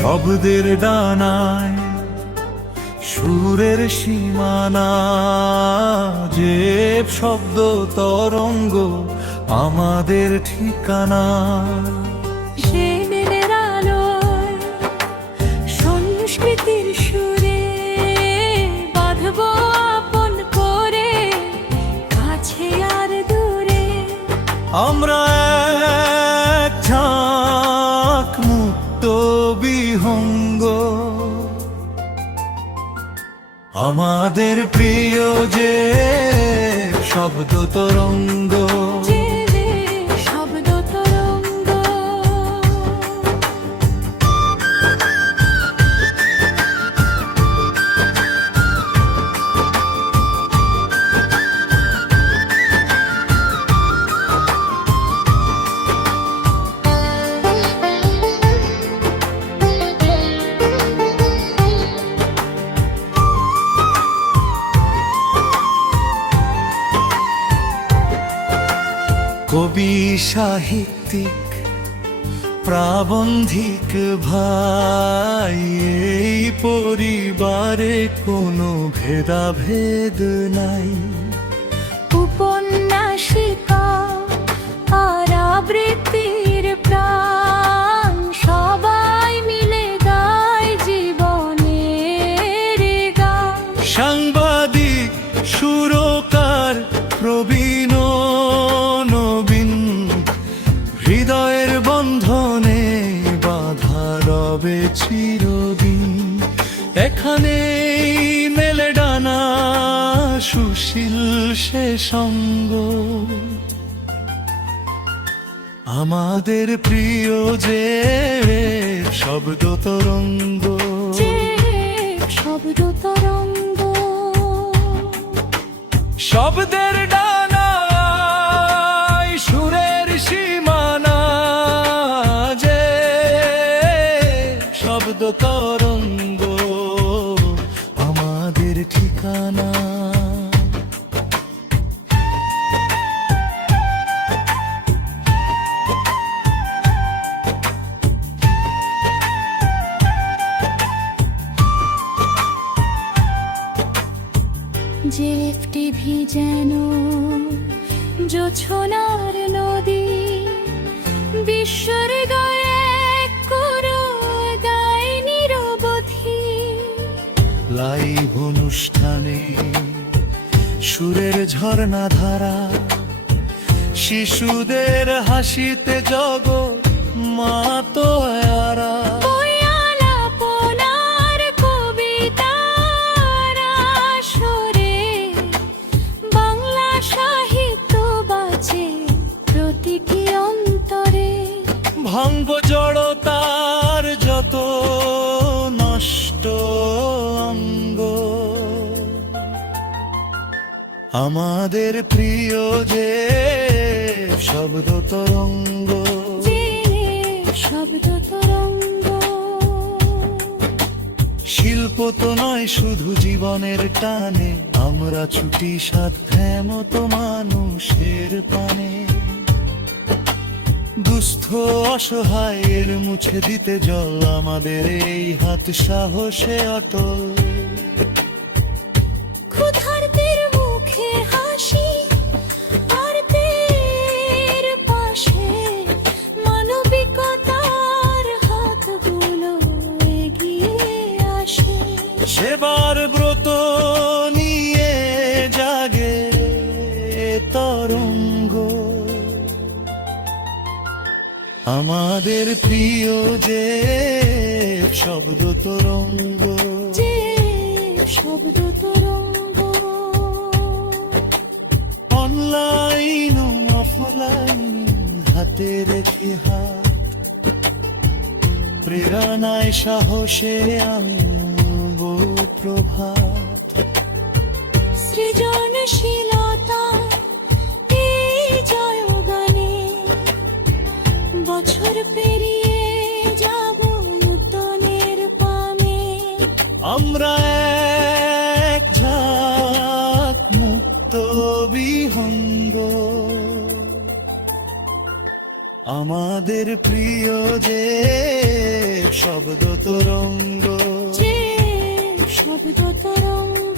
শব্দের ডানায় সুরের সীমানা, যে শব্দ তরঙ্গ আমাদের ঠিকানা। সেদিনের আলোয় সংস্কৃতির সুরে বাঁধব আপন করে, কাছে আর দূরে। আমরা এক ঝাঁক মুক্ত বিহঙ্গ, আমাদের প্রিয় যে শব্দ তরঙ্গ। যে শব্দ তরঙ্গ। কবি, সাহিত্যিক, প্রাবন্ধিক ভাই, এই পরিবারে কোনো ভেদাভেদ নাই। উপন্যাসিকা আর আবৃত্তির প্রাণ, সবাই মিলে গায় জীবনের গান। সাংবাদিক, সুরকার, প্রবীণ নবীন, হৃদয়ের বন্ধনে বাঁধা রবে চিরদিন। এখানেই মেলে ডানা সুশীল সে সঙ্গ, আমাদের প্রিয় যে শব্দ তরঙ্গ। যে শব্দ তরঙ্গ। শব্দের ডানায় সুরের সীমানা, যে শব্দ তরঙ্গ আমাদের ঠিকানা। যে টিভি যেন জোছনার নদী, বিশ্বর গায়ে করো গায় নিরবধি। লাইভ অনুষ্ঠানে সুরের ঝর্ণা ধারা, শিশুদের হাসিতে জগৎ মাতোয়ারা। আলাপনার কবিতার আসরে বাংলা সাহিত্য বাঁচে প্রতিটি অন্তরে। ভাঙ্গ জড়তার যত নষ্ট অঙ্গ, আমাদের প্রিয় যে শব্দ তরঙ্গ। যে শব্দ তরঙ্গ। শিল্প তো নয় শুধু জীবনের টানে, আমরা ছুটি সাধ্যে মতো মানুষের পানে। দুস্থ অসহায়ের মুছে দিতে জল, আমাদের এই হাত সাহসে অটল। ক্ষুধার্তের মুখে হাসি, আর্তের পাশে মানবিকতার হাতগুলো এগিয়ে আসে। সেবার ব্রত নিয়ে জাগে তরঙ্গ, আমাদের প্রিয় যে শব্দ তরঙ্গ। যে শব্দ তরঙ্গ। অনলাইন অফলাইন হাতে রেখে হাত, প্রেরণায় সাহসে আমি প্রভাত। সৃজনশীলতা এই জয়গানে, বছর পেরিয়ে যাব নূতনের পানে। আমরা এক ঝাঁক মুক্ত বিহঙ্গ, আমাদের প্রিয় যে শব্দ তরঙ্গ যে শব্দ তরঙ্গ